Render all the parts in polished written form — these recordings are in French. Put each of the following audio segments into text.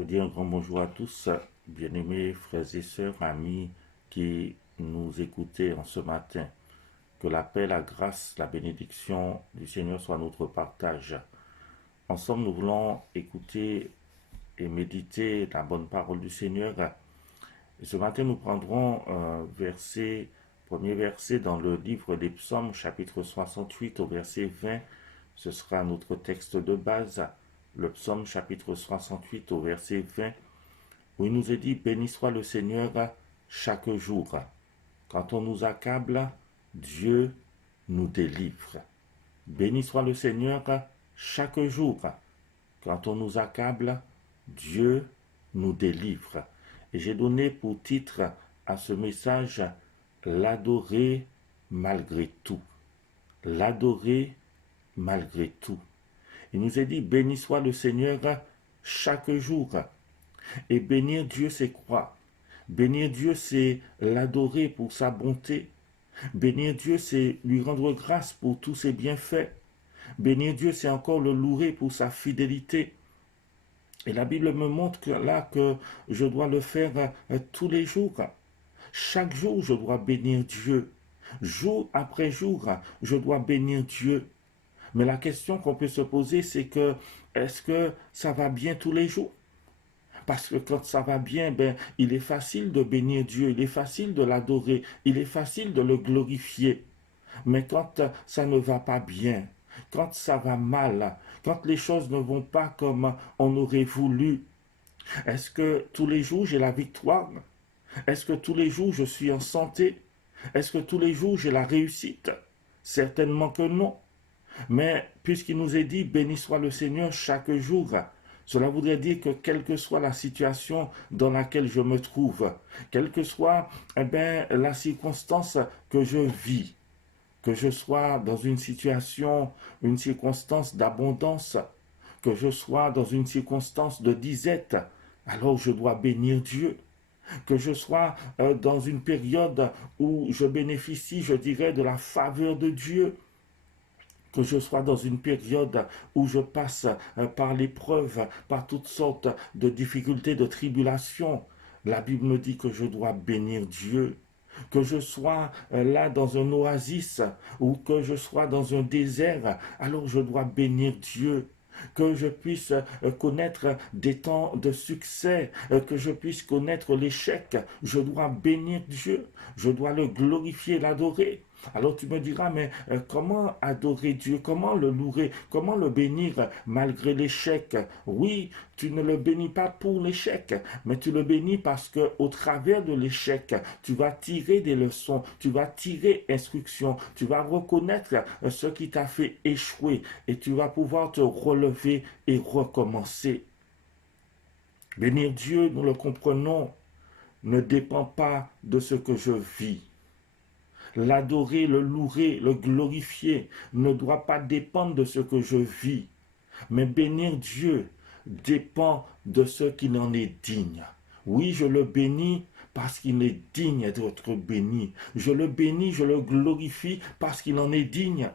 Je dis un grand bonjour à tous, bien-aimés frères et sœurs, amis qui nous écoutez en ce matin. Que la paix, la grâce, la bénédiction du Seigneur soit notre partage. Ensemble, nous voulons écouter et méditer la bonne parole du Seigneur. Et ce matin, nous prendrons un premier verset dans le livre des Psaumes, chapitre 68 au verset 20. Ce sera notre texte de base, le Psaume chapitre 68 au verset 20, où il nous est dit, béni soit le Seigneur chaque jour. Quand on nous accable, Dieu nous délivre. Béni soit le Seigneur chaque jour. Quand on nous accable, Dieu nous délivre. Et j'ai donné pour titre à ce message, l'adorer malgré tout. L'adorer malgré tout. Il nous est dit, béni soit le Seigneur chaque jour. Et bénir Dieu, c'est quoi? Bénir Dieu, c'est l'adorer pour sa bonté. Bénir Dieu, c'est lui rendre grâce pour tous ses bienfaits. Bénir Dieu, c'est encore le louer pour sa fidélité. Et la Bible me montre que je dois le faire tous les jours. Chaque jour, je dois bénir Dieu. Jour après jour, je dois bénir Dieu. Mais la question qu'on peut se poser, c'est que est-ce que ça va bien tous les jours? Parce que quand ça va bien, il est facile de bénir Dieu, il est facile de l'adorer, il est facile de le glorifier. Mais quand ça ne va pas bien, quand ça va mal, quand les choses ne vont pas comme on aurait voulu, est-ce que tous les jours j'ai la victoire? Est-ce que tous les jours je suis en santé? Est-ce que tous les jours j'ai la réussite? Certainement que non. Mais puisqu'il nous est dit, béni soit le Seigneur chaque jour, cela voudrait dire que quelle que soit la situation dans laquelle je me trouve, quelle que soit la circonstance que je vis, que je sois dans une situation, une circonstance d'abondance, que je sois dans une circonstance de disette, alors je dois bénir Dieu. Que je sois dans une période où je bénéficie, je dirais, de la faveur de Dieu, que je sois dans une période où je passe par l'épreuve, par toutes sortes de difficultés, de tribulations. La Bible me dit que je dois bénir Dieu. Que je sois là dans un oasis ou que je sois dans un désert, alors je dois bénir Dieu. Que je puisse connaître des temps de succès, que je puisse connaître l'échec, je dois bénir Dieu, je dois le glorifier, l'adorer. Alors tu me diras, mais comment adorer Dieu, comment le louer, comment le bénir malgré l'échec? Oui, tu ne le bénis pas pour l'échec, mais tu le bénis parce que au travers de l'échec, tu vas tirer des leçons, tu vas tirer instruction, tu vas reconnaître ce qui t'a fait échouer et tu vas pouvoir te relever et recommencer. Bénir Dieu, nous le comprenons, ne dépend pas de ce que je vis. L'adorer, le louer, le glorifier ne doit pas dépendre de ce que je vis. Mais bénir Dieu dépend de ce qu'il en est digne. Oui, je le bénis parce qu'il est digne d'être béni. Je le bénis, je le glorifie parce qu'il en est digne.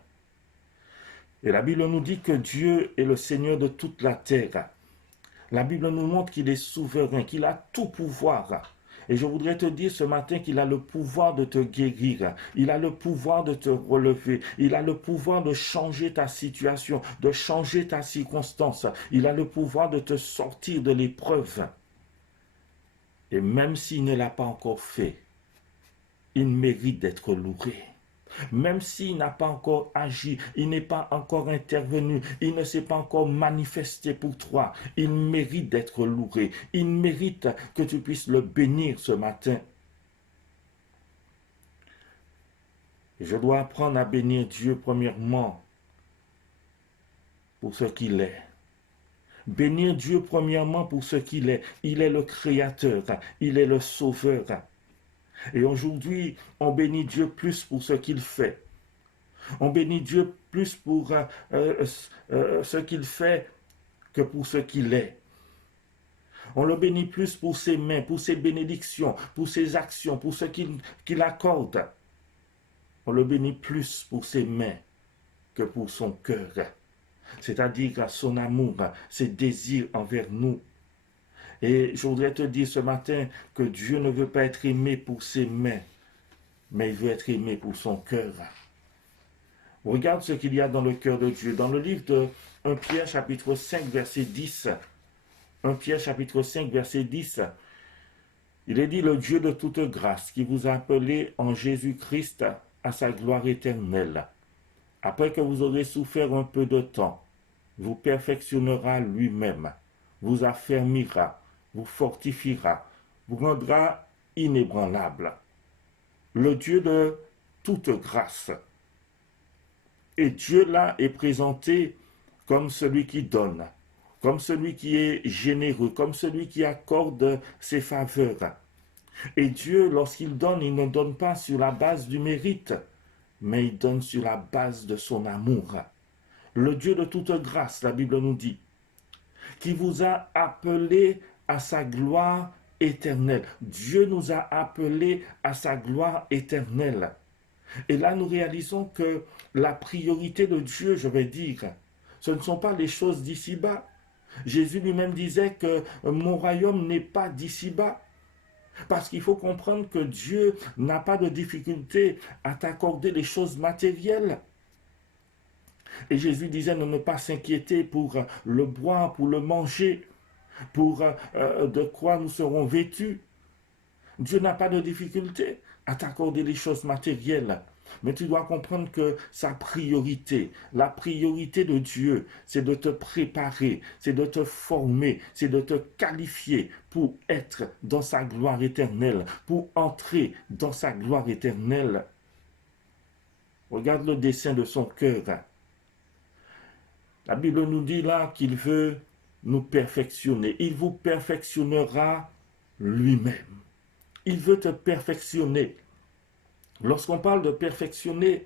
Et la Bible nous dit que Dieu est le Seigneur de toute la terre. La Bible nous montre qu'il est souverain, qu'il a tout pouvoir. Et je voudrais te dire ce matin qu'il a le pouvoir de te guérir. Il a le pouvoir de te relever. Il a le pouvoir de changer ta situation, de changer ta circonstance. Il a le pouvoir de te sortir de l'épreuve. Et même s'il ne l'a pas encore fait, il mérite d'être loué. Même s'il n'a pas encore agi, il n'est pas encore intervenu, il ne s'est pas encore manifesté pour toi, il mérite d'être loué. Il mérite que tu puisses le bénir ce matin. Je dois apprendre à bénir Dieu premièrement pour ce qu'il est. Bénir Dieu premièrement pour ce qu'il est. Il est le Créateur, il est le Sauveur. Et aujourd'hui, on bénit Dieu plus pour ce qu'il fait. On bénit Dieu plus pour ce qu'il fait que pour ce qu'il est. On le bénit plus pour ses mains, pour ses bénédictions, pour ses actions, pour ce qu'il accorde. On le bénit plus pour ses mains que pour son cœur, c'est-à-dire son amour, ses désirs envers nous. Et je voudrais te dire ce matin que Dieu ne veut pas être aimé pour ses mains, mais il veut être aimé pour son cœur. Regarde ce qu'il y a dans le cœur de Dieu. Dans le livre de 1 Pierre chapitre 5 verset 10, 1 Pierre chapitre 5 verset 10, il est dit: le Dieu de toute grâce qui vous a appelé en Jésus-Christ à sa gloire éternelle, après que vous aurez souffert un peu de temps, vous perfectionnera lui-même, vous affermira, vous fortifiera, vous rendra inébranlable. Le Dieu de toute grâce. Et Dieu là est présenté comme celui qui donne, comme celui qui est généreux, comme celui qui accorde ses faveurs. Et Dieu, lorsqu'il donne, il ne donne pas sur la base du mérite, mais il donne sur la base de son amour. Le Dieu de toute grâce, la Bible nous dit, qui vous a appelé à sa gloire éternelle. Dieu nous a appelés à sa gloire éternelle. Et là, nous réalisons que la priorité de Dieu, je vais dire, ce ne sont pas les choses d'ici-bas. Jésus lui-même disait que mon royaume n'est pas d'ici-bas. Parce qu'il faut comprendre que Dieu n'a pas de difficulté à t'accorder les choses matérielles. Et Jésus disait de ne pas s'inquiéter pour le boire, pour le manger, pour de quoi nous serons vêtus. Dieu n'a pas de difficulté à t'accorder les choses matérielles. Mais tu dois comprendre que sa priorité, la priorité de Dieu, c'est de te préparer, c'est de te former, c'est de te qualifier pour être dans sa gloire éternelle, pour entrer dans sa gloire éternelle. Regarde le dessein de son cœur. La Bible nous dit là qu'il veut nous perfectionner. Il vous perfectionnera lui-même. Il veut te perfectionner. Lorsqu'on parle de perfectionner,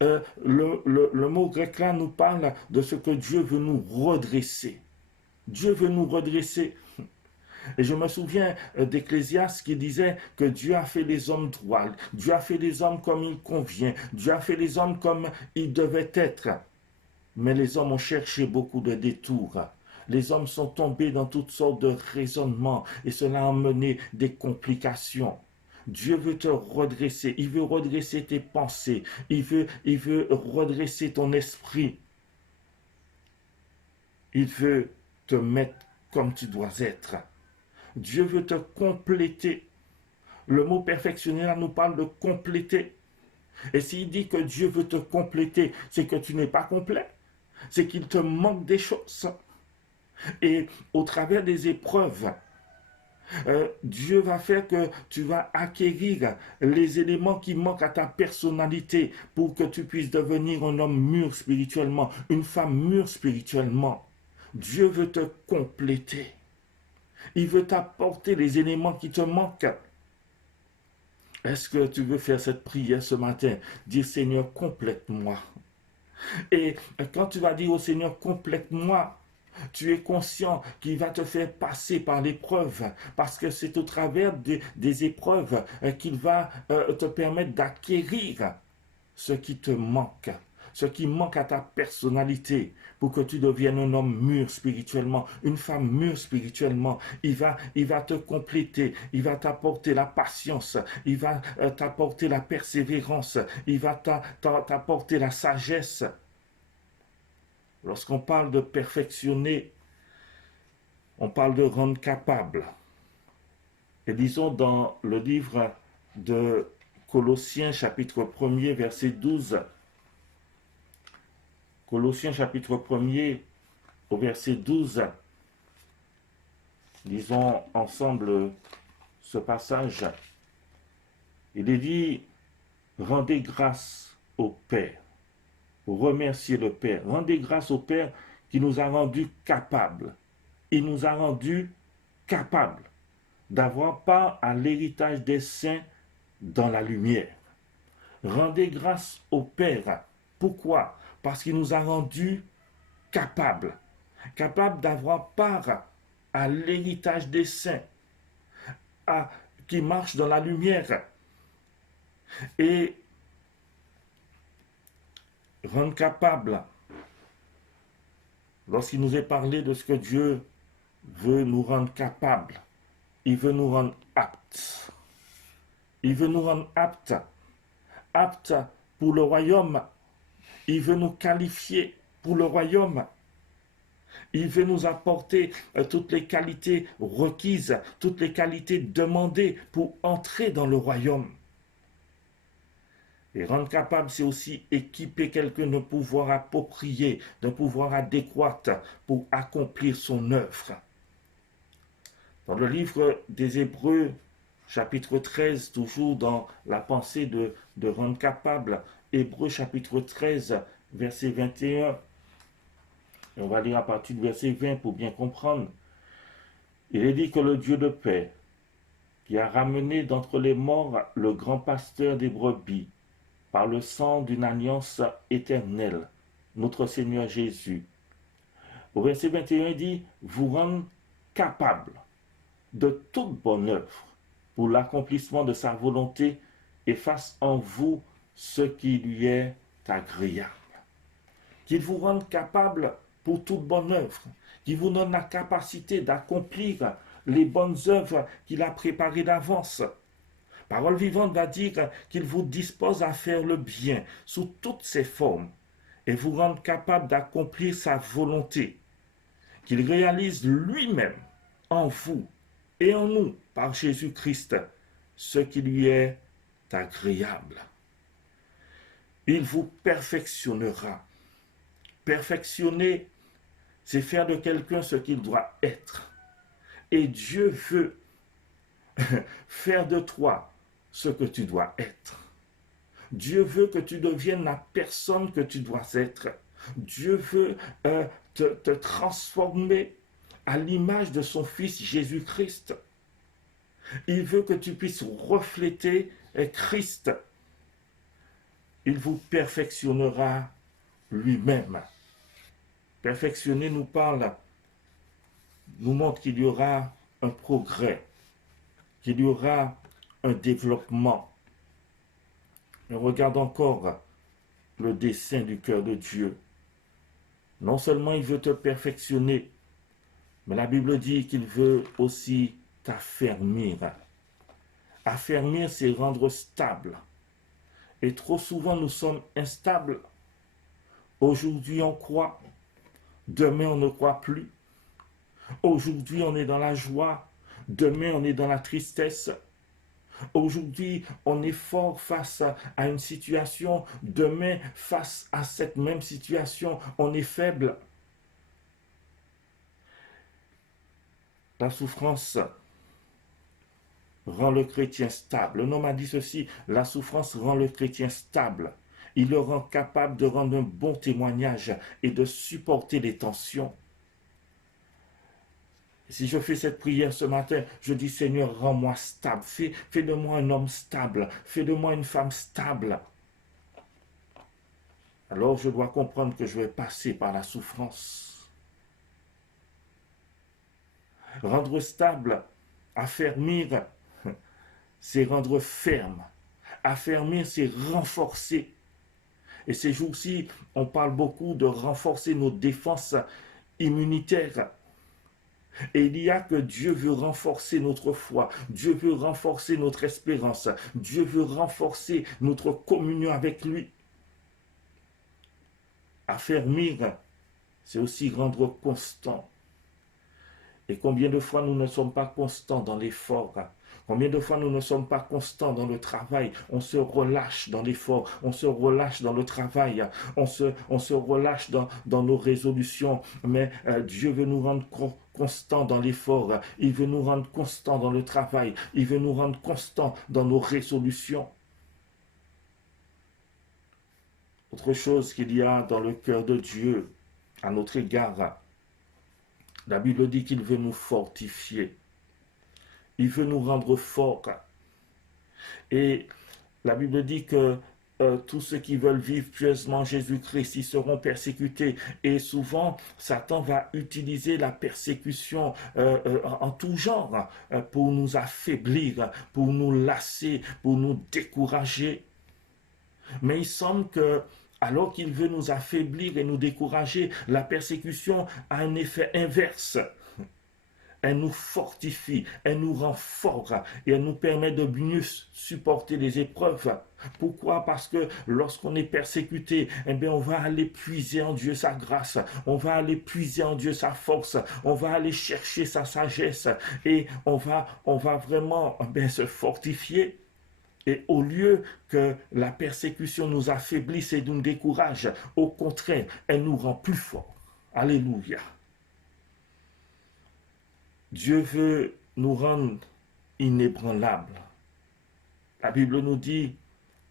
le mot grec là nous parle de ce que Dieu veut nous redresser. Dieu veut nous redresser. Et je me souviens d'Ecclésiaste qui disait que Dieu a fait les hommes droits, Dieu a fait les hommes comme il convient, Dieu a fait les hommes comme ils devaient être. Mais les hommes ont cherché beaucoup de détours. Les hommes sont tombés dans toutes sortes de raisonnements et cela a amené des complications. Dieu veut te redresser, il veut redresser tes pensées, il veut redresser ton esprit. Il veut te mettre comme tu dois être. Dieu veut te compléter. Le mot perfectionner là nous parle de compléter. Et s'il dit que Dieu veut te compléter, c'est que tu n'es pas complet. C'est qu'il te manque des choses. Et au travers des épreuves, Dieu va faire que tu vas acquérir les éléments qui manquent à ta personnalité pour que tu puisses devenir un homme mûr spirituellement, une femme mûre spirituellement. Dieu veut te compléter. Il veut t'apporter les éléments qui te manquent. Est-ce que tu veux faire cette prière ce matin? Dire: Seigneur, complète-moi. Et quand tu vas dire au Seigneur, complète-moi, tu es conscient qu'il va te faire passer par l'épreuve, parce que c'est au travers des épreuves qu'il va te permettre d'acquérir ce qui te manque, ce qui manque à ta personnalité, pour que tu deviennes un homme mûr spirituellement, une femme mûre spirituellement. Il va te compléter, il va t'apporter la patience, il va t'apporter la persévérance, il va t'apporter la sagesse. Lorsqu'on parle de perfectionner, on parle de rendre capable. Et disons dans le livre de Colossiens chapitre 1er verset 12, Colossiens chapitre 1er au verset 12, lisons ensemble ce passage. Il est dit: rendez grâce au Père, remerciez le Père, rendez grâce au Père qui nous a rendus capables. Il nous a rendus capables d'avoir part à l'héritage des saints dans la lumière. Rendez grâce au Père. Pourquoi? Parce qu'il nous a rendus capables d'avoir part à l'héritage des saints, qui marchent dans la lumière. Et rendre capable, lorsqu'il nous est parlé de ce que Dieu veut nous rendre capables, il veut nous rendre aptes. Il veut nous rendre aptes, aptes pour le royaume. Il veut nous qualifier pour le royaume. Il veut nous apporter toutes les qualités requises, toutes les qualités demandées pour entrer dans le royaume. Et rendre capable, c'est aussi équiper quelqu'un d'un pouvoir approprié, d'un pouvoir adéquat pour accomplir son œuvre. Dans le livre des Hébreux, chapitre 13, toujours dans la pensée de rendre capable, Hébreux chapitre 13, verset 21, et on va lire à partir du verset 20 pour bien comprendre. Il est dit que le Dieu de paix, qui a ramené d'entre les morts le grand pasteur des brebis, par le sang d'une alliance éternelle, notre Seigneur Jésus. Au verset 21, il dit, vous rendre capable de toute bonne œuvre pour l'accomplissement de sa volonté et fasse en vous ce qui lui est agréable. Qu'il vous rende capable pour toute bonne œuvre, qu'il vous donne la capacité d'accomplir les bonnes œuvres qu'il a préparées d'avance. Parole vivante va dire qu'il vous dispose à faire le bien sous toutes ses formes et vous rendre capable d'accomplir sa volonté, qu'il réalise lui-même en vous et en nous par Jésus-Christ ce qui lui est agréable. Il vous perfectionnera. Perfectionner, c'est faire de quelqu'un ce qu'il doit être. Et Dieu veut faire de toi ce que tu dois être. Dieu veut que tu deviennes la personne que tu dois être. Dieu veut te transformer à l'image de son Fils Jésus-Christ. Il veut que tu puisses refléter Christ. Il vous perfectionnera lui-même. Perfectionner nous montre qu'il y aura un progrès, qu'il y aura un développement. Mais regarde encore le dessein du cœur de Dieu. Non seulement il veut te perfectionner, mais la Bible dit qu'il veut aussi t'affermir. Affermir, c'est rendre stable. Et trop souvent, nous sommes instables. Aujourd'hui, on croit. Demain, on ne croit plus. Aujourd'hui, on est dans la joie. Demain, on est dans la tristesse. Aujourd'hui, on est fort face à une situation. Demain, face à cette même situation, on est faible. La souffrance rend le chrétien stable. Un homme a dit ceci, la souffrance rend le chrétien stable. Il le rend capable de rendre un bon témoignage et de supporter les tensions. Si je fais cette prière ce matin, je dis Seigneur, rends-moi stable. Fais de moi un homme stable. Fais de moi une femme stable. Alors je dois comprendre que je vais passer par la souffrance. Rendre stable, affermir, c'est rendre ferme. Affermir, c'est renforcer. Et ces jours-ci, on parle beaucoup de renforcer nos défenses immunitaires. Et il y a que Dieu veut renforcer notre foi, Dieu veut renforcer notre espérance, Dieu veut renforcer notre communion avec lui. Affermir, c'est aussi rendre constant. Et combien de fois nous ne sommes pas constants dans l'effort? Combien de fois nous ne sommes pas constants dans le travail? On se relâche dans l'effort, on se relâche dans le travail, on se relâche dans nos résolutions. Mais Dieu veut nous rendre constants dans l'effort, il veut nous rendre constants dans le travail, il veut nous rendre constants dans nos résolutions. Autre chose qu'il y a dans le cœur de Dieu à notre égard, la Bible dit qu'il veut nous fortifier. Il veut nous rendre forts. Et la Bible dit que tous ceux qui veulent vivre pieusement Jésus-Christ, ils seront persécutés. Et souvent, Satan va utiliser la persécution en tout genre pour nous affaiblir, pour nous lasser, pour nous décourager. Mais il semble que alors qu'il veut nous affaiblir et nous décourager, la persécution a un effet inverse. elle nous fortifie, elle nous rend forts et elle nous permet de mieux supporter les épreuves. Pourquoi? Parce que lorsqu'on est persécuté, eh bien, on va aller puiser en Dieu sa grâce, on va aller puiser en Dieu sa force, on va aller chercher sa sagesse et on va vraiment se fortifier. Et au lieu que la persécution nous affaiblisse et nous décourage, au contraire, elle nous rend plus forts. Alléluia. Dieu veut nous rendre inébranlables. La Bible nous dit,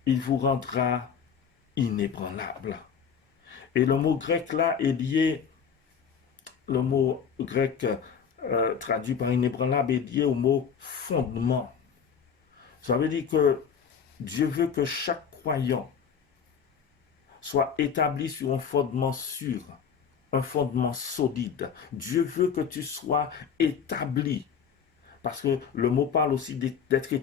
il vous rendra inébranlables. Et le mot grec là est lié, le mot grec traduit par inébranlable est lié au mot fondement. Ça veut dire que Dieu veut que chaque croyant soit établi sur un fondement sûr, un fondement solide. Dieu veut que tu sois établi. Parce que le mot parle aussi d'être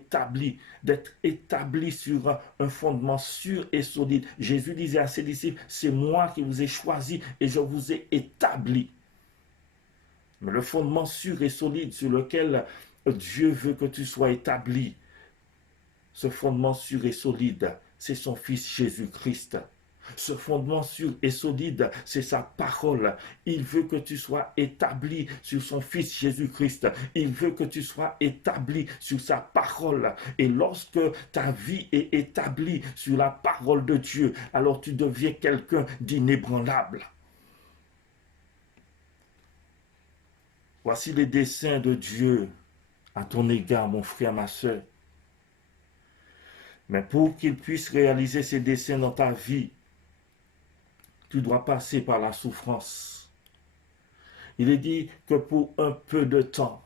établi sur un fondement sûr et solide. Jésus disait à ses disciples, c'est moi qui vous ai choisi et je vous ai établi. Mais le fondement sûr et solide sur lequel Dieu veut que tu sois établi, ce fondement sûr et solide, c'est son Fils Jésus-Christ. Ce fondement sûr et solide, c'est sa parole. Il veut que tu sois établi sur son Fils Jésus-Christ. Il veut que tu sois établi sur sa parole. Et lorsque ta vie est établie sur la parole de Dieu, alors tu deviens quelqu'un d'inébranlable. Voici les desseins de Dieu à ton égard, mon frère, ma soeur. Mais pour qu'il puisse réaliser ses desseins dans ta vie, tu dois passer par la souffrance. Il est dit que pour un peu de temps,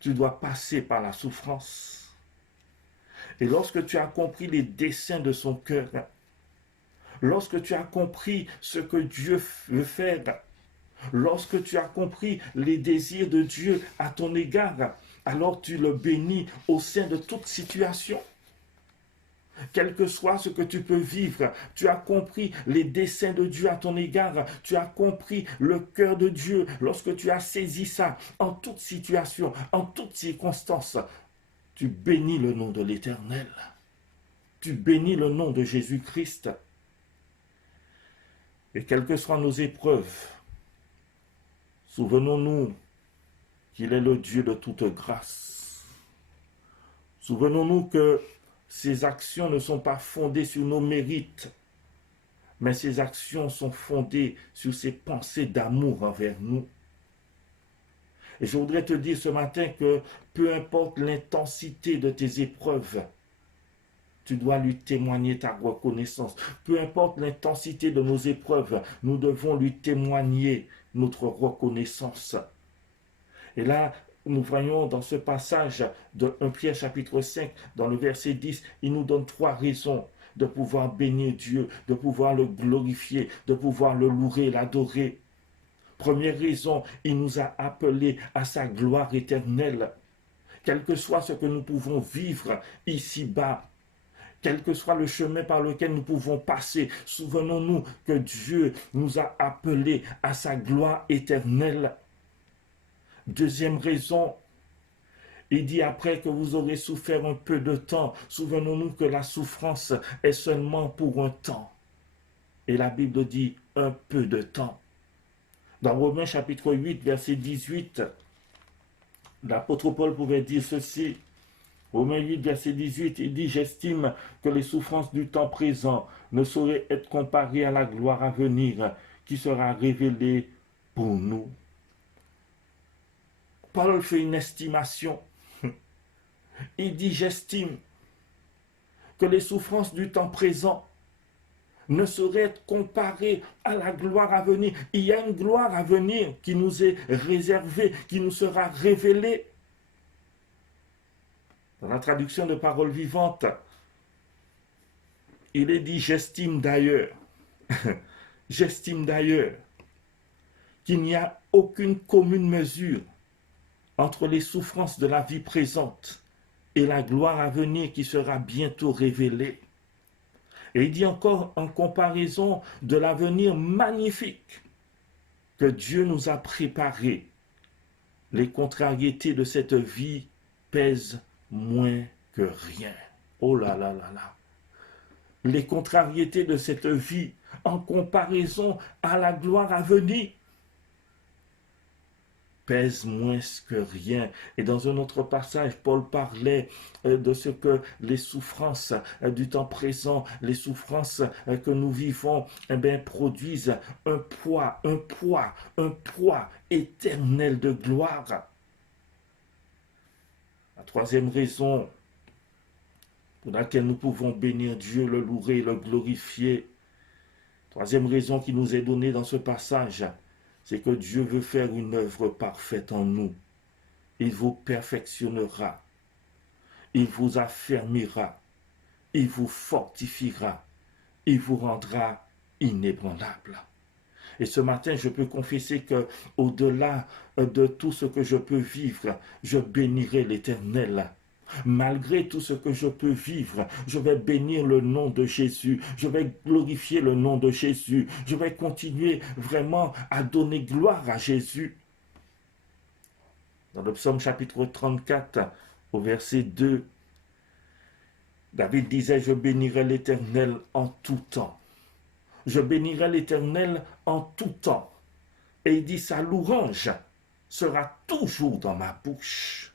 tu dois passer par la souffrance. Et lorsque tu as compris les desseins de son cœur, lorsque tu as compris ce que Dieu veut faire, lorsque tu as compris les désirs de Dieu à ton égard, alors tu le bénis au sein de toute situation. Quel que soit ce que tu peux vivre, tu as compris les desseins de Dieu à ton égard, tu as compris le cœur de Dieu. Lorsque tu as saisi ça, en toute situation, en toute circonstance, tu bénis le nom de l'Éternel. Tu bénis le nom de Jésus-Christ. Et quelles que soient nos épreuves, souvenons-nous qu'il est le Dieu de toute grâce. Souvenons-nous que ces actions ne sont pas fondées sur nos mérites, mais ces actions sont fondées sur ses pensées d'amour envers nous. Et je voudrais te dire ce matin que peu importe l'intensité de tes épreuves, tu dois lui témoigner ta reconnaissance. Peu importe l'intensité de nos épreuves, nous devons lui témoigner notre reconnaissance. Et là, nous voyons dans ce passage de 1 Pierre chapitre 5, dans le verset 10, il nous donne 3 raisons de pouvoir bénir Dieu, de pouvoir le glorifier, de pouvoir le louer, l'adorer. Première raison, il nous a appelés à sa gloire éternelle. Quel que soit ce que nous pouvons vivre ici-bas, quel que soit le chemin par lequel nous pouvons passer, souvenons-nous que Dieu nous a appelés à sa gloire éternelle. Deuxième raison, il dit après que vous aurez souffert un peu de temps, souvenons-nous que la souffrance est seulement pour un temps. Et la Bible dit un peu de temps. Dans Romains chapitre 8, verset 18, l'apôtre Paul pouvait dire ceci. Romains 8, verset 18, il dit « J'estime que les souffrances du temps présent ne sauraient être comparées à la gloire à venir qui sera révélée pour nous. » Paul fait une estimation. Il dit « J'estime que les souffrances du temps présent ne sauraient être comparées à la gloire à venir. » Il y a une gloire à venir qui nous est réservée, qui nous sera révélée. Dans la traduction de Parole vivante, il est dit « J'estime d'ailleurs, j'estime d'ailleurs qu'il n'y a aucune commune mesure entre les souffrances de la vie présente et la gloire à venir qui sera bientôt révélée. » Et il dit encore en comparaison de l'avenir magnifique que Dieu nous a préparé, les contrariétés de cette vie pèsent moins que rien. Oh là là là là. Les contrariétés de cette vie en comparaison à la gloire à venir pèsent moins que rien. Et dans un autre passage, Paul parlait de ce que les souffrances du temps présent, les souffrances que nous vivons, produisent un poids éternel de gloire. La troisième raison pour laquelle nous pouvons bénir Dieu, le louer, le glorifier, troisième raison qui nous est donnée dans ce passage, c'est que Dieu veut faire une œuvre parfaite en nous. Il vous perfectionnera, il vous affermira, il vous fortifiera, il vous rendra inébranlable. Et ce matin, je peux confesser que, au-delà de tout ce que je peux vivre, je bénirai l'Éternel. Malgré tout ce que je peux vivre, je vais bénir le nom de Jésus. Je vais glorifier le nom de Jésus. Je vais continuer vraiment à donner gloire à Jésus. Dans le psaume chapitre 34, au verset 2, David disait, « Je bénirai l'Éternel en tout temps. Je bénirai l'Éternel en tout temps. » Et il dit, sa louange sera toujours dans ma bouche.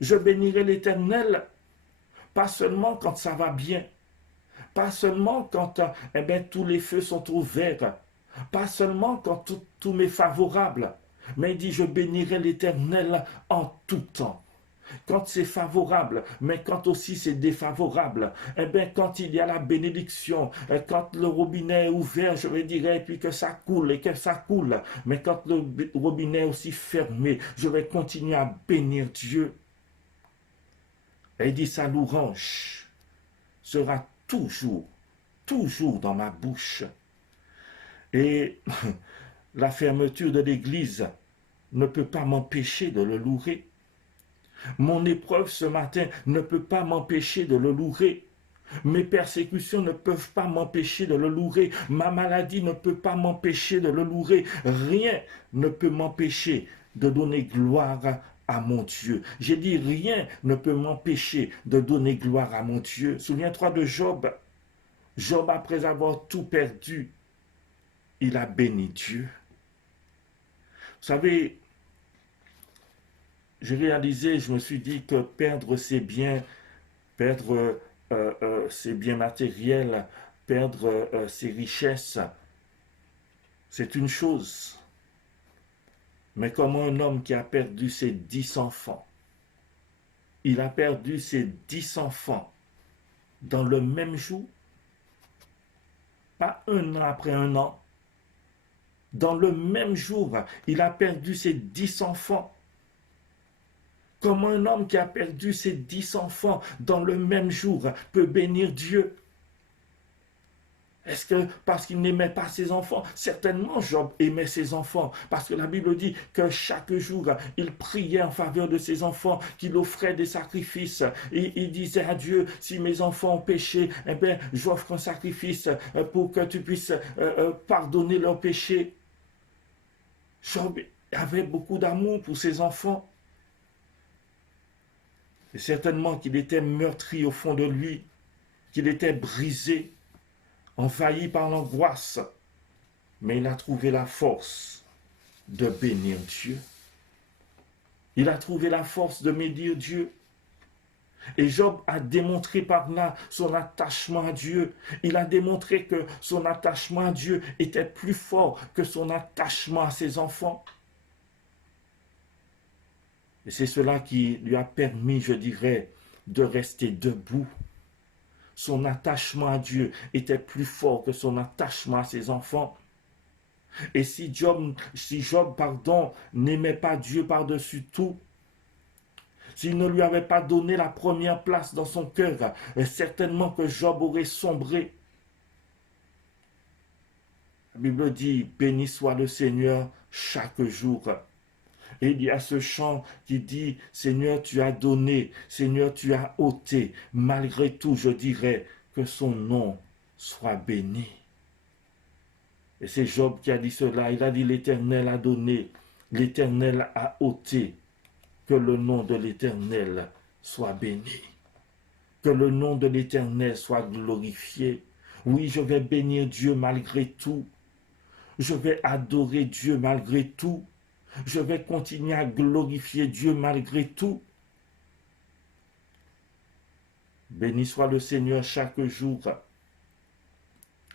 Je bénirai l'Éternel, pas seulement quand ça va bien, pas seulement quand tous les feux sont ouverts, pas seulement quand tout m'est favorable, mais il dit, je bénirai l'Éternel en tout temps. Quand c'est favorable, mais quand aussi c'est défavorable, quand il y a la bénédiction, quand le robinet est ouvert, je vais dire, et puis que ça coule, mais quand le robinet est aussi fermé, je vais continuer à bénir Dieu. Et il dit, sa louange sera toujours dans ma bouche. Et la fermeture de l'église ne peut pas m'empêcher de le louer. Mon épreuve ce matin ne peut pas m'empêcher de le louer. Mes persécutions ne peuvent pas m'empêcher de le louer. Ma maladie ne peut pas m'empêcher de le louer. Rien ne peut m'empêcher de donner gloire à mon Dieu. J'ai dit, rien ne peut m'empêcher de donner gloire à mon Dieu. Souviens-toi de Job. Job, après avoir tout perdu, il a béni Dieu. Vous savez, j'ai réalisé, je me suis dit que perdre ses biens, perdre ses biens matériels, perdre ses richesses, c'est une chose. Mais comme un homme qui a perdu ses 10 enfants, il a perdu ses 10 enfants dans le même jour, pas un an après un an, dans le même jour, il a perdu ses 10 enfants. Comme un homme qui a perdu ses 10 enfants dans le même jour peut bénir Dieu? Est-ce que parce qu'il n'aimait pas ses enfants? Certainement Job aimait ses enfants, parce que la Bible dit que chaque jour, il priait en faveur de ses enfants, qu'il offrait des sacrifices. Et il disait à Dieu, si mes enfants ont péché, j'offre un sacrifice pour que tu puisses pardonner leurs péchés. Job avait beaucoup d'amour pour ses enfants. Et certainement qu'il était meurtri au fond de lui, qu'il était brisé, envahi par l'angoisse, mais il a trouvé la force de bénir Dieu. Il a trouvé la force de bénir Dieu. Et Job a démontré par là son attachement à Dieu. Il a démontré que son attachement à Dieu était plus fort que son attachement à ses enfants. Et c'est cela qui lui a permis, je dirais, de rester debout. Son attachement à Dieu était plus fort que son attachement à ses enfants. Et si Job, n'aimait pas Dieu par-dessus tout, s'il ne lui avait pas donné la première place dans son cœur, certainement que Job aurait sombré. La Bible dit, béni soit le Seigneur chaque jour. Et il y a ce chant qui dit, Seigneur, tu as donné, Seigneur, tu as ôté. Malgré tout, je dirais que son nom soit béni. Et c'est Job qui a dit cela. Il a dit, l'Éternel a donné, l'Éternel a ôté. Que le nom de l'Éternel soit béni. Que le nom de l'Éternel soit glorifié. Oui, je vais bénir Dieu malgré tout. Je vais adorer Dieu malgré tout. Je vais continuer à glorifier Dieu malgré tout. Béni soit le Seigneur chaque jour.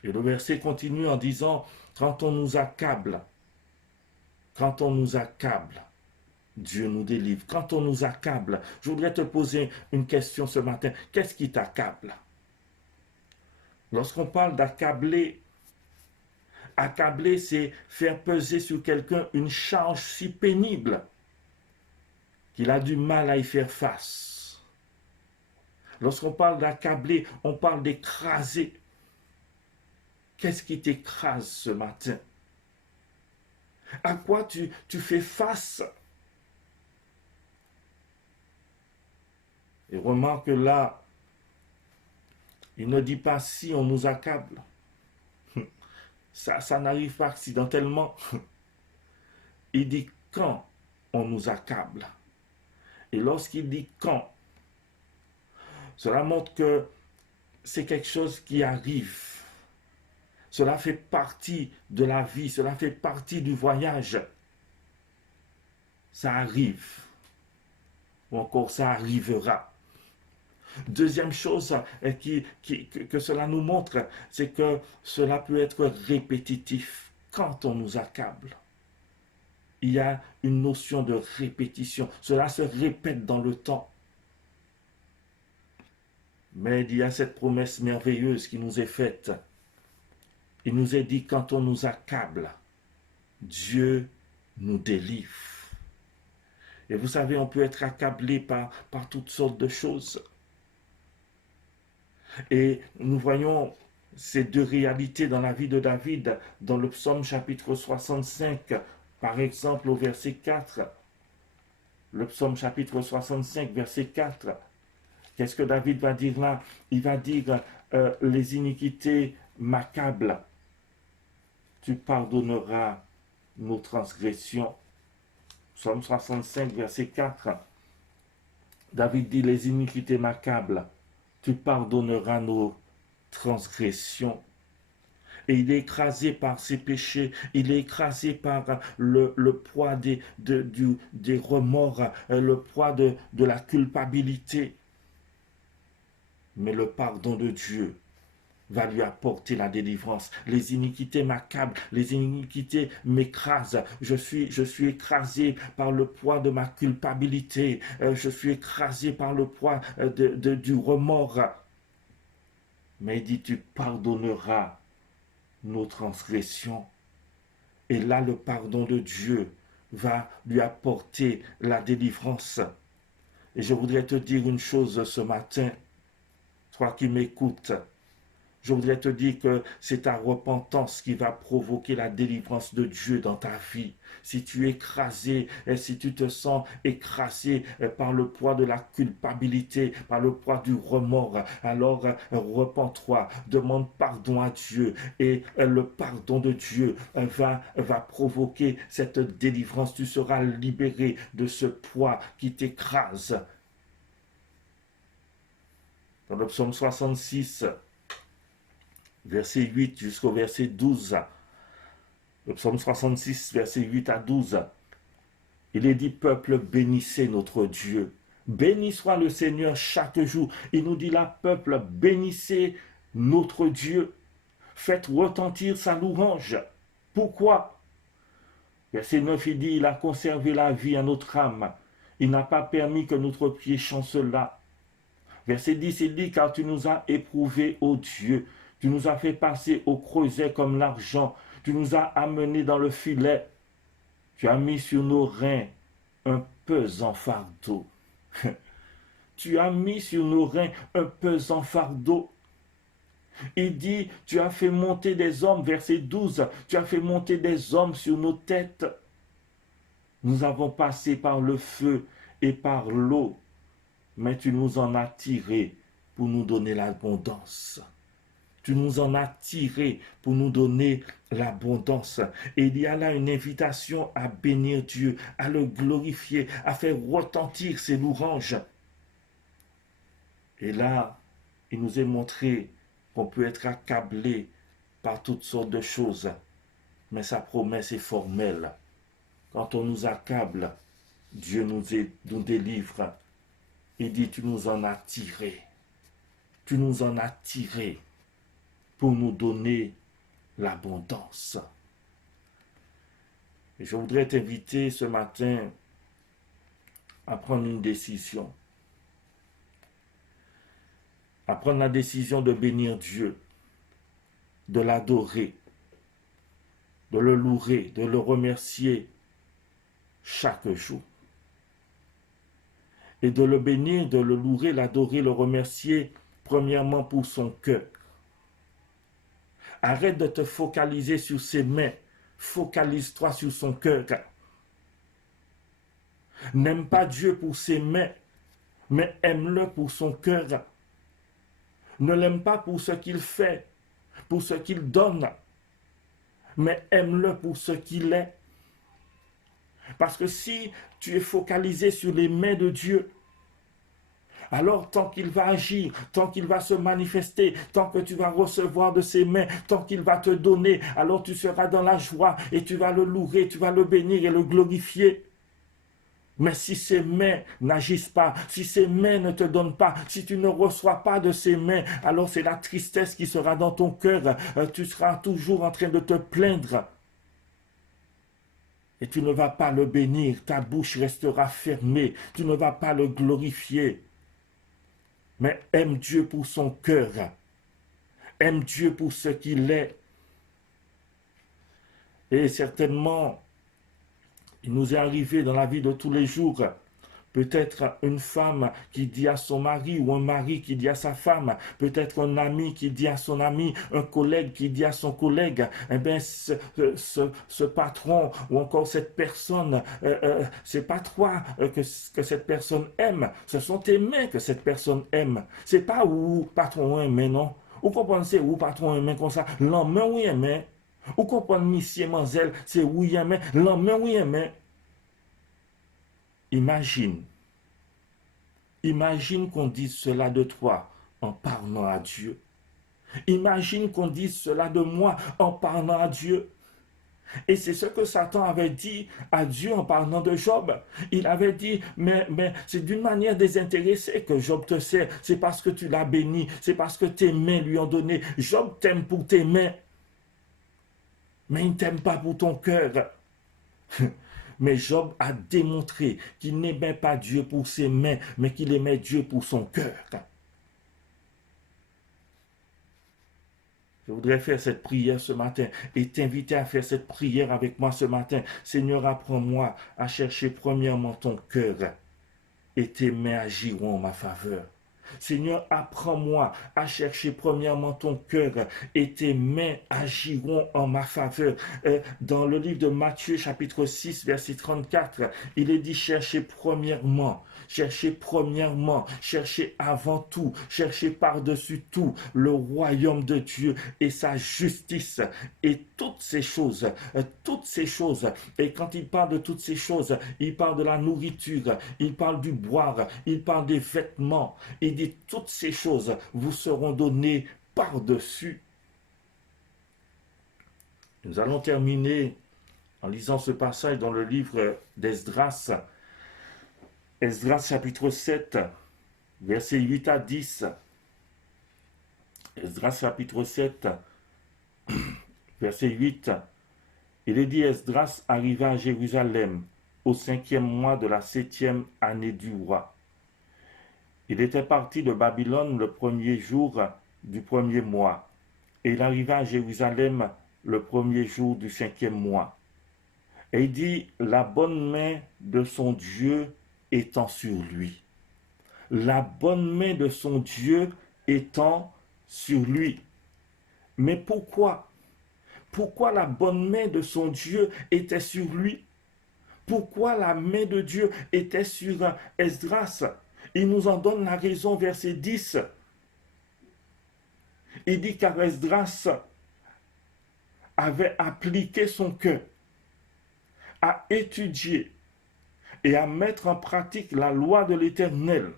Et le verset continue en disant, quand on nous accable, Dieu nous délivre. Quand on nous accable, je voudrais te poser une question ce matin. Qu'est-ce qui t'accable? Lorsqu'on parle d'accabler, accabler, c'est faire peser sur quelqu'un une charge si pénible qu'il a du mal à y faire face. Lorsqu'on parle d'accabler, on parle d'écraser. Qu'est-ce qui t'écrase ce matin? À quoi tu fais face? Et remarque là, il ne dit pas si on nous accable. Ça n'arrive pas accidentellement. Il dit quand on nous accable. Et lorsqu'il dit quand, cela montre que c'est quelque chose qui arrive. Cela fait partie de la vie, cela fait partie du voyage. Ça arrive. Ou encore ça arrivera. Deuxième chose que cela nous montre, c'est que cela peut être répétitif quand on nous accable. Il y a une notion de répétition. Cela se répète dans le temps. Mais il y a cette promesse merveilleuse qui nous est faite. Il nous est dit, quand on nous accable, Dieu nous délivre. Et vous savez, on peut être accablé par toutes sortes de choses. Et nous voyons ces deux réalités dans la vie de David, dans le psaume chapitre 65, par exemple au verset 4. Le psaume chapitre 65, verset 4. Qu'est-ce que David va dire là? Il va dire, les iniquités m'accablent. Tu pardonneras nos transgressions. Psaume 65, verset 4. David dit, les iniquités m'accablent. Tu pardonneras nos transgressions. Et il est écrasé par ses péchés, il est écrasé par le poids des remords, le poids de la culpabilité. Mais le pardon de Dieu va lui apporter la délivrance. Les iniquités m'accablent, les iniquités m'écrasent. Je suis écrasé par le poids de ma culpabilité. Je suis écrasé par le poids du remords. Mais il dit, tu pardonneras nos transgressions. Et là, le pardon de Dieu va lui apporter la délivrance. Et je voudrais te dire une chose ce matin, toi qui m'écoutes. Je voudrais te dire que c'est ta repentance qui va provoquer la délivrance de Dieu dans ta vie. Si tu es écrasé, et si tu te sens écrasé par le poids de la culpabilité, par le poids du remords, alors repens-toi, demande pardon à Dieu et le pardon de Dieu va provoquer cette délivrance. Tu seras libéré de ce poids qui t'écrase. Dans le psaume 66, verset 8 jusqu'au verset 12. Le psaume 66, verset 8 à 12. Il est dit, peuple, bénissez notre Dieu. Béni soit le Seigneur chaque jour. Il nous dit là, peuple, bénissez notre Dieu. Faites retentir sa louange. Pourquoi? Verset 9, il dit, il a conservé la vie à notre âme. Il n'a pas permis que notre pied chancelât. Verset 10, il dit, car tu nous as éprouvés, ô Dieu. Tu nous as fait passer au creuset comme l'argent. Tu nous as amenés dans le filet. Tu as mis sur nos reins un pesant fardeau. Tu as mis sur nos reins un pesant fardeau. Il dit, tu as fait monter des hommes, verset 12, tu as fait monter des hommes sur nos têtes. Nous avons passé par le feu et par l'eau, mais tu nous en as tirés pour nous donner l'abondance. Tu nous en as tirés pour nous donner l'abondance. Et il y a là une invitation à bénir Dieu, à le glorifier, à faire retentir ses louanges. Et là, il nous est montré qu'on peut être accablé par toutes sortes de choses, mais sa promesse est formelle. Quand on nous accable, Dieu nous délivre. Il dit, tu nous en as tirés. Tu nous en as tirés pour nous donner l'abondance. Et je voudrais t'inviter ce matin à prendre une décision. À prendre la décision de bénir Dieu, de l'adorer, de le louer, de le remercier chaque jour. Et de le bénir, de le louer, l'adorer, le remercier, premièrement pour son cœur. Arrête de te focaliser sur ses mains, focalise-toi sur son cœur. N'aime pas Dieu pour ses mains, mais aime-le pour son cœur. Ne l'aime pas pour ce qu'il fait, pour ce qu'il donne, mais aime-le pour ce qu'il est. Parce que si tu es focalisé sur les mains de Dieu, alors tant qu'il va agir, tant qu'il va se manifester, tant que tu vas recevoir de ses mains, tant qu'il va te donner, alors tu seras dans la joie et tu vas le louer, tu vas le bénir et le glorifier. Mais si ses mains n'agissent pas, si ses mains ne te donnent pas, si tu ne reçois pas de ses mains, alors c'est la tristesse qui sera dans ton cœur. Tu seras toujours en train de te plaindre. Et tu ne vas pas le bénir, ta bouche restera fermée, tu ne vas pas le glorifier. Mais aime Dieu pour son cœur, aime Dieu pour ce qu'il est. Et certainement, il nous est arrivé dans la vie de tous les jours, peut-être une femme qui dit à son mari ou un mari qui dit à sa femme, peut-être un ami qui dit à son ami, un collègue qui dit à son collègue, eh bien ce patron ou encore cette personne, c'est pas toi que cette personne aime, ce sont tes mains que cette personne aime. C'est pas où patron aime, non. Ou comprenez où patron aime comme ça, l'homme oui aime. Ou comprenez monsieur Manzel, c'est oui aime, l'homme oui aime. Imagine qu'on dise cela de toi en parlant à Dieu. Imagine qu'on dise cela de moi en parlant à Dieu. Et c'est ce que Satan avait dit à Dieu en parlant de Job. Il avait dit, mais c'est d'une manière désintéressée que Job te sert. C'est parce que tu l'as béni. C'est parce que tes mains lui ont donné. Job t'aime pour tes mains. Mais il ne t'aime pas pour ton cœur. Mais Job a démontré qu'il n'aimait pas Dieu pour ses mains, mais qu'il aimait Dieu pour son cœur. Je voudrais faire cette prière ce matin et t'inviter à faire cette prière avec moi ce matin. Seigneur, apprends-moi à chercher premièrement ton cœur et tes mains agiront en ma faveur. Seigneur, apprends-moi à chercher premièrement ton cœur et tes mains agiront en ma faveur. Dans le livre de Matthieu, chapitre 6, verset 34, il est dit cherchez premièrement, cherchez avant tout, cherchez par-dessus tout le royaume de Dieu et sa justice et toutes ces choses. Et quand il parle de toutes ces choses, il parle de la nourriture, il parle du boire, il parle des vêtements. Il dit toutes ces choses vous seront données par-dessus. Nous allons terminer en lisant ce passage dans le livre d'Esdras. Esdras chapitre 7, versets 8 à 10. Esdras chapitre 7, verset 8. Il est dit, Esdras arriva à Jérusalem au 5e mois de la 7e année du roi. Il était parti de Babylone le premier jour du premier mois, et il arriva à Jérusalem le premier jour du 5e mois. Et il dit, la bonne main de son Dieu étant sur lui. La bonne main de son Dieu étant sur lui. Mais pourquoi? Pourquoi la bonne main de son Dieu était sur lui? Pourquoi la main de Dieu était sur Esdras? Il nous en donne la raison, verset 10. Il dit qu'Esdras avait appliqué son cœur à étudier et à mettre en pratique la loi de l'Éternel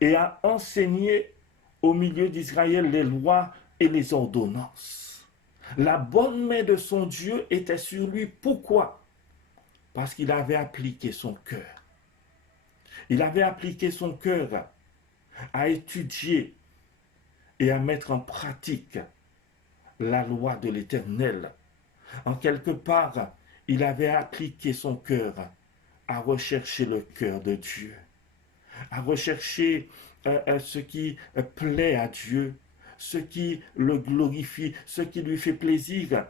et à enseigner au milieu d'Israël les lois et les ordonnances. La bonne main de son Dieu était sur lui. Pourquoi? Parce qu'il avait appliqué son cœur. Il avait appliqué son cœur à étudier et à mettre en pratique la loi de l'Éternel. En quelque part, il avait appliqué son cœur à rechercher le cœur de Dieu, à rechercher ce qui plaît à Dieu, ce qui le glorifie, ce qui lui fait plaisir.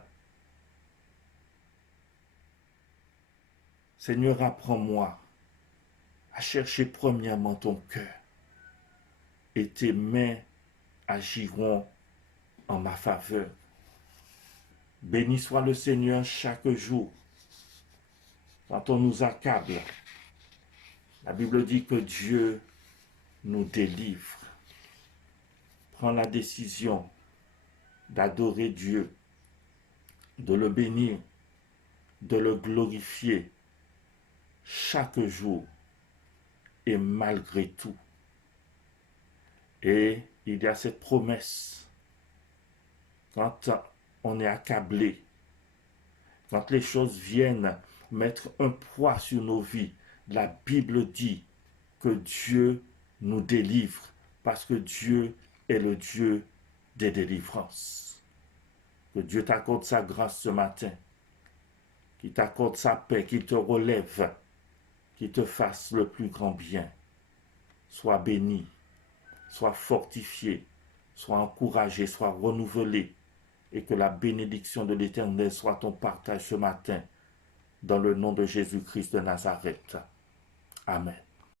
Seigneur, apprends-moi à chercher premièrement ton cœur et tes mains agiront en ma faveur. Béni soit le Seigneur chaque jour. Quand on nous accable, la Bible dit que Dieu nous délivre. Prends la décision d'adorer Dieu, de le bénir, de le glorifier chaque jour et malgré tout. Et il y a cette promesse, quand on est accablé, quand les choses viennent mettre un poids sur nos vies, la Bible dit que Dieu nous délivre parce que Dieu est le Dieu des délivrances. Que Dieu t'accorde sa grâce ce matin, qu'il t'accorde sa paix, qu'il te relève, qu'il te fasse le plus grand bien. Sois béni, sois fortifié, sois encouragé, sois renouvelé, et que la bénédiction de l'Éternel soit ton partage ce matin, dans le nom de Jésus-Christ de Nazareth. Amen.